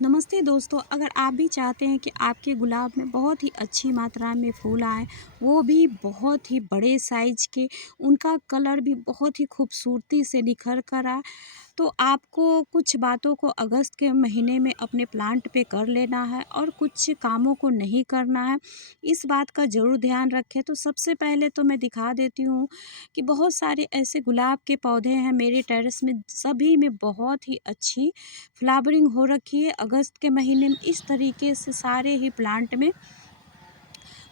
नमस्ते दोस्तों, अगर आप भी चाहते हैं कि आपके गुलाब में बहुत ही अच्छी मात्रा में फूल आए, वो भी बहुत ही बड़े साइज़ के, उनका कलर भी बहुत ही खूबसूरती से निखर कर आए, तो आपको कुछ बातों को अगस्त के महीने में अपने प्लांट पे कर लेना है और कुछ कामों को नहीं करना है। इस बात का ज़रूर ध्यान रखें। तो सबसे पहले तो मैं दिखा देती हूँ कि बहुत सारे ऐसे गुलाब के पौधे हैं मेरे टेरेस में, सभी में बहुत ही अच्छी फ्लावरिंग हो रखी है। अगस्त के महीने में इस तरीके से सारे ही प्लांट में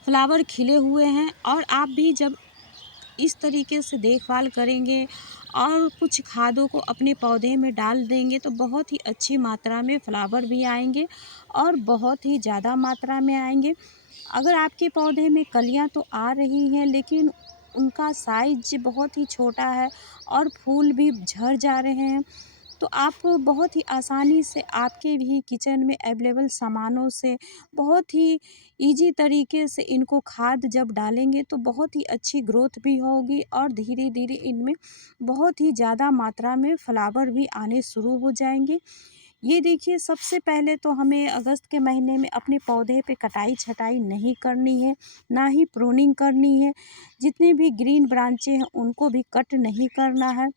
फ्लावर खिले हुए हैं, और आप भी जब इस तरीके से देखभाल करेंगे और कुछ खादों को अपने पौधे में डाल देंगे तो बहुत ही अच्छी मात्रा में फ्लावर भी आएंगे और बहुत ही ज़्यादा मात्रा में आएंगे। अगर आपके पौधे में कलियां तो आ रही हैं, लेकिन उनका साइज बहुत ही छोटा है और फूल भी झड़ जा रहे हैं, तो आप बहुत ही आसानी से आपके भी किचन में अवेलेबल सामानों से बहुत ही इजी तरीके से इनको खाद जब डालेंगे तो बहुत ही अच्छी ग्रोथ भी होगी और धीरे धीरे इनमें बहुत ही ज़्यादा मात्रा में फ्लावर भी आने शुरू हो जाएंगे। ये देखिए, सबसे पहले तो हमें अगस्त के महीने में अपने पौधे पे कटाई छटाई नहीं करनी है, ना ही प्रूनिंग करनी है। जितने भी ग्रीन ब्रांचें हैं उनको भी कट नहीं करना है।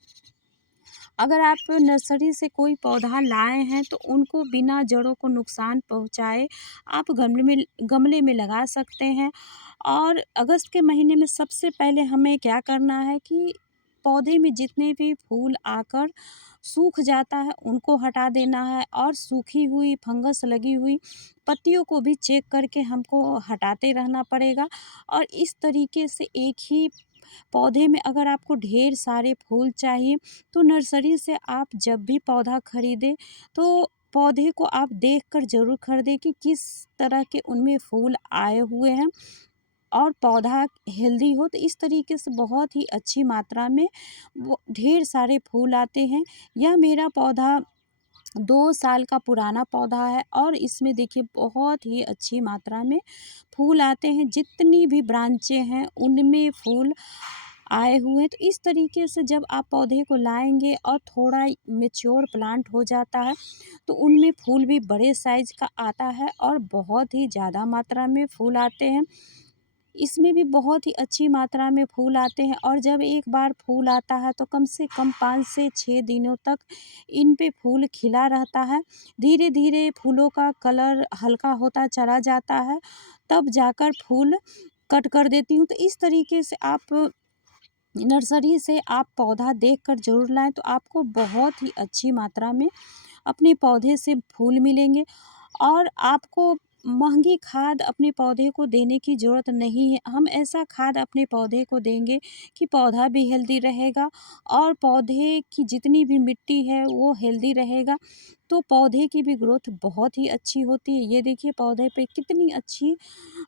अगर आप नर्सरी से कोई पौधा लाए हैं तो उनको बिना जड़ों को नुकसान पहुँचाए आप गमले में लगा सकते हैं। और अगस्त के महीने में सबसे पहले हमें क्या करना है कि पौधे में जितने भी फूल आकर सूख जाता है उनको हटा देना है, और सूखी हुई फंगस लगी हुई पत्तियों को भी चेक करके हमको हटाते रहना पड़ेगा। और इस तरीके से एक ही पौधे में अगर आपको ढेर सारे फूल चाहिए तो नर्सरी से आप जब भी पौधा खरीदें तो पौधे को आप देखकर ज़रूर खरीदें कि किस तरह के उनमें फूल आए हुए हैं और पौधा हेल्दी हो। तो इस तरीके से बहुत ही अच्छी मात्रा में वो ढेर सारे फूल आते हैं। यह मेरा पौधा 2 साल का पुराना पौधा है और इसमें देखिए बहुत ही अच्छी मात्रा में फूल आते हैं। जितनी भी ब्रांचें हैं उनमें फूल आए हुए हैं। तो इस तरीके से जब आप पौधे को लाएंगे और थोड़ा मैच्योर प्लांट हो जाता है तो उनमें फूल भी बड़े साइज का आता है और बहुत ही ज़्यादा मात्रा में फूल आते हैं। इसमें भी बहुत ही अच्छी मात्रा में फूल आते हैं, और जब एक बार फूल आता है तो कम से कम 5 से 6 दिनों तक इन पे फूल खिला रहता है। धीरे धीरे फूलों का कलर हल्का होता चला जाता है, तब जाकर फूल कट कर देती हूँ। तो इस तरीके से आप नर्सरी से आप पौधा देखकर ज़रूर लाएँ, तो आपको बहुत ही अच्छी मात्रा में अपने पौधे से फूल मिलेंगे। और आपको महंगी खाद अपने पौधे को देने की ज़रूरत नहीं है। हम ऐसा खाद अपने पौधे को देंगे कि पौधा भी हेल्दी रहेगा और पौधे की जितनी भी मिट्टी है वो हेल्दी रहेगा, तो पौधे की भी ग्रोथ बहुत ही अच्छी होती है। ये देखिए पौधे पे कितनी अच्छी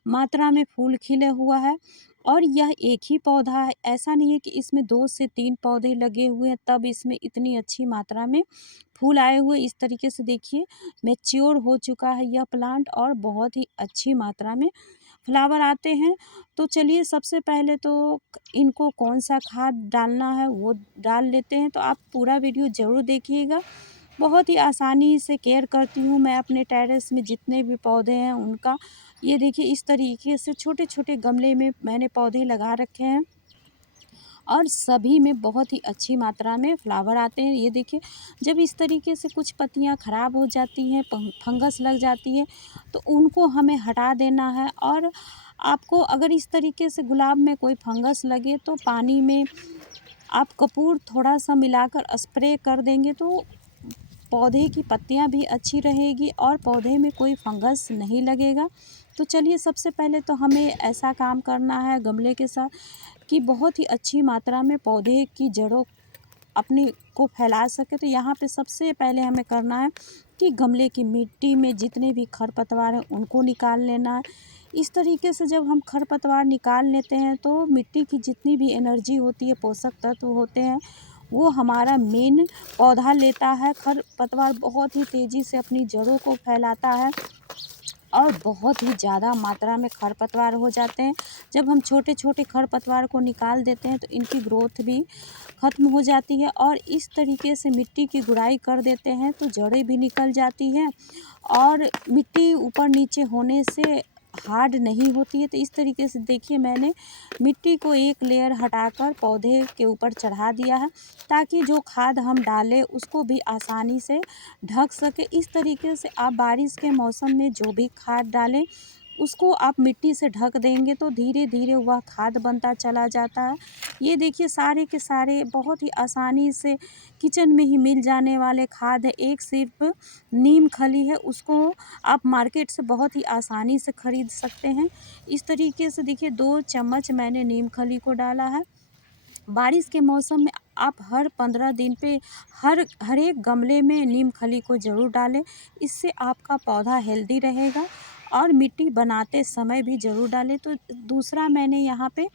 मात्रा में फूल खिले हुआ है, और यह एक ही पौधा है। ऐसा नहीं है कि इसमें 2 से 3 पौधे लगे हुए हैं तब इसमें इतनी अच्छी मात्रा में फूल आए हुए। इस तरीके से देखिए मैच्योर हो चुका है यह प्लांट और बहुत ही अच्छी मात्रा में फ्लावर आते हैं। तो चलिए, सबसे पहले तो इनको कौन सा खाद डालना है वो डाल लेते हैं। तो आप पूरा वीडियो ज़रूर देखिएगा। बहुत ही आसानी से केयर करती हूँ मैं अपने टेरेस में जितने भी पौधे हैं उनका। ये देखिए इस तरीके से छोटे छोटे गमले में मैंने पौधे लगा रखे हैं और सभी में बहुत ही अच्छी मात्रा में फ्लावर आते हैं। ये देखिए, जब इस तरीके से कुछ पत्तियां खराब हो जाती हैं, फंगस लग जाती है, तो उनको हमें हटा देना है। और आपको अगर इस तरीके से गुलाब में कोई फंगस लगे तो पानी में आप कपूर थोड़ा सा मिलाकर स्प्रे कर देंगे तो पौधे की पत्तियां भी अच्छी रहेगी और पौधे में कोई फंगस नहीं लगेगा। तो चलिए, सबसे पहले तो हमें ऐसा काम करना है गमले के साथ कि बहुत ही अच्छी मात्रा में पौधे की जड़ों अपने को फैला सके। तो यहाँ पे सबसे पहले हमें करना है कि गमले की मिट्टी में जितने भी खरपतवार हैं उनको निकाल लेना है। इस तरीके से जब हम खरपतवार निकाल लेते हैं तो मिट्टी की जितनी भी एनर्जी होती है, पोषक तत्व होते हैं, वो हमारा मेन पौधा लेता है। खरपतवार बहुत ही तेज़ी से अपनी जड़ों को फैलाता है और बहुत ही ज़्यादा मात्रा में खरपतवार हो जाते हैं। जब हम छोटे-छोटे खरपतवार को निकाल देते हैं तो इनकी ग्रोथ भी ख़त्म हो जाती है और इस तरीके से मिट्टी की गुड़ाई कर देते हैं तो जड़ें भी निकल जाती हैं और मिट्टी ऊपर नीचे होने से हार्ड नहीं होती है। तो इस तरीके से देखिए मैंने मिट्टी को एक लेयर हटाकर पौधे के ऊपर चढ़ा दिया है ताकि जो खाद हम डालें उसको भी आसानी से ढक सके। इस तरीके से आप बारिश के मौसम में जो भी खाद डालें उसको आप मिट्टी से ढक देंगे तो धीरे धीरे वह खाद बनता चला जाता है। ये देखिए सारे के सारे बहुत ही आसानी से किचन में ही मिल जाने वाले खाद है। एक सिर्फ नीम खली है, उसको आप मार्केट से बहुत ही आसानी से खरीद सकते हैं। इस तरीके से देखिए 2 चम्मच मैंने नीम खली को डाला है। बारिश के मौसम में आप हर 15 दिन पे हर एक गमले में नीम खली को ज़रूर डालें। इससे आपका पौधा हेल्दी रहेगा और मिट्टी बनाते समय भी ज़रूर डालें। तो दूसरा मैंने यहाँ पे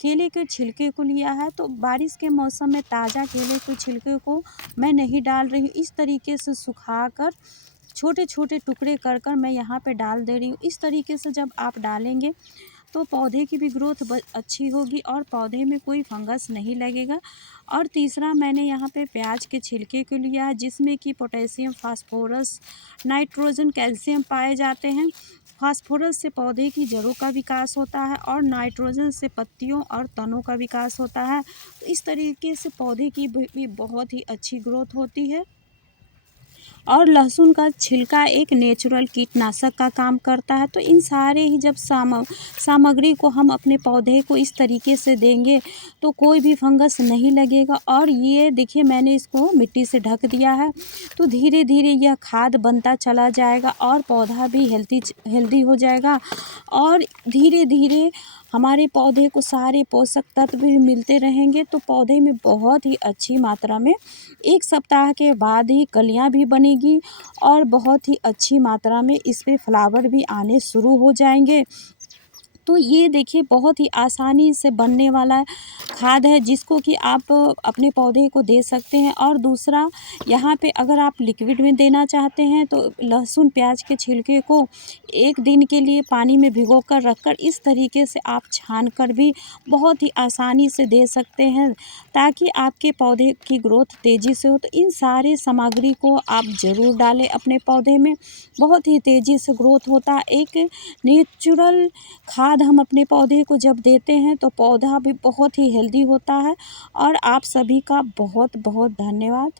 केले के छिलके को लिया है, तो बारिश के मौसम में ताज़ा केले के छिलके को मैं नहीं डाल रही हूँ। इस तरीके से सुखाकर छोटे-छोटे टुकड़े कर कर मैं यहाँ पे डाल दे रही हूँ। इस तरीके से जब आप डालेंगे तो पौधे की भी ग्रोथ अच्छी होगी और पौधे में कोई फंगस नहीं लगेगा। और तीसरा मैंने यहाँ पे प्याज के छिलके को लिया है जिसमें कि पोटेशियम, फास्फोरस, नाइट्रोजन, कैल्शियम पाए जाते हैं। फास्फोरस से पौधे की जड़ों का विकास होता है और नाइट्रोजन से पत्तियों और तनों का विकास होता है। तो इस तरीके से पौधे की भी बहुत ही अच्छी ग्रोथ होती है। और लहसुन का छिलका एक नेचुरल कीटनाशक का काम करता है। तो इन सारे ही जब सामग्री को हम अपने पौधे को इस तरीके से देंगे तो कोई भी फंगस नहीं लगेगा। और ये देखिए मैंने इसको मिट्टी से ढक दिया है तो धीरे धीरे यह खाद बनता चला जाएगा और पौधा भी हेल्दी हो जाएगा और धीरे धीरे हमारे पौधे को सारे पोषक तत्व भी मिलते रहेंगे। तो पौधे में बहुत ही अच्छी मात्रा में 1 सप्ताह के बाद ही कलियां भी बनेगी और बहुत ही अच्छी मात्रा में इस पे फ्लावर भी आने शुरू हो जाएंगे। तो ये देखिए बहुत ही आसानी से बनने वाला खाद है जिसको कि आप अपने पौधे को दे सकते हैं। और दूसरा यहाँ पे अगर आप लिक्विड में देना चाहते हैं तो लहसुन प्याज के छिलके को 1 दिन के लिए पानी में भिगोकर रखकर इस तरीके से आप छान कर भी बहुत ही आसानी से दे सकते हैं ताकि आपके पौधे की ग्रोथ तेज़ी से हो। तो इन सारे सामग्री को आप ज़रूर डालें अपने पौधे में, बहुत ही तेज़ी से ग्रोथ होता है। एक नेचुरल खाद हम अपने पौधे को जब देते हैं तो पौधा भी बहुत ही हेल्दी होता है। और आप सभी का बहुत बहुत धन्यवाद।